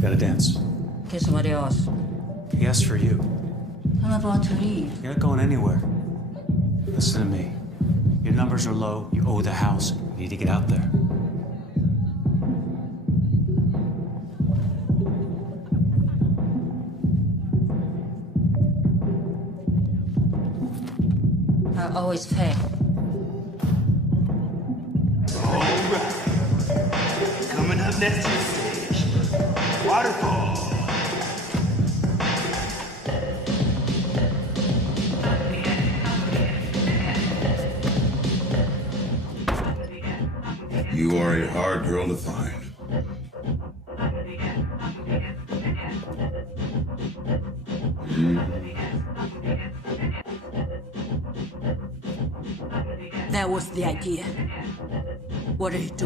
Gotta dance. Get somebody else. He asked for you. I'm about to leave. You're not going anywhere. Listen to me. Your numbers are low. You owe the house. You need to get out there. I always pay. All right. Coming up next to the stage. Waterfall. You are a hard girl to find. That was the idea. What are you doing?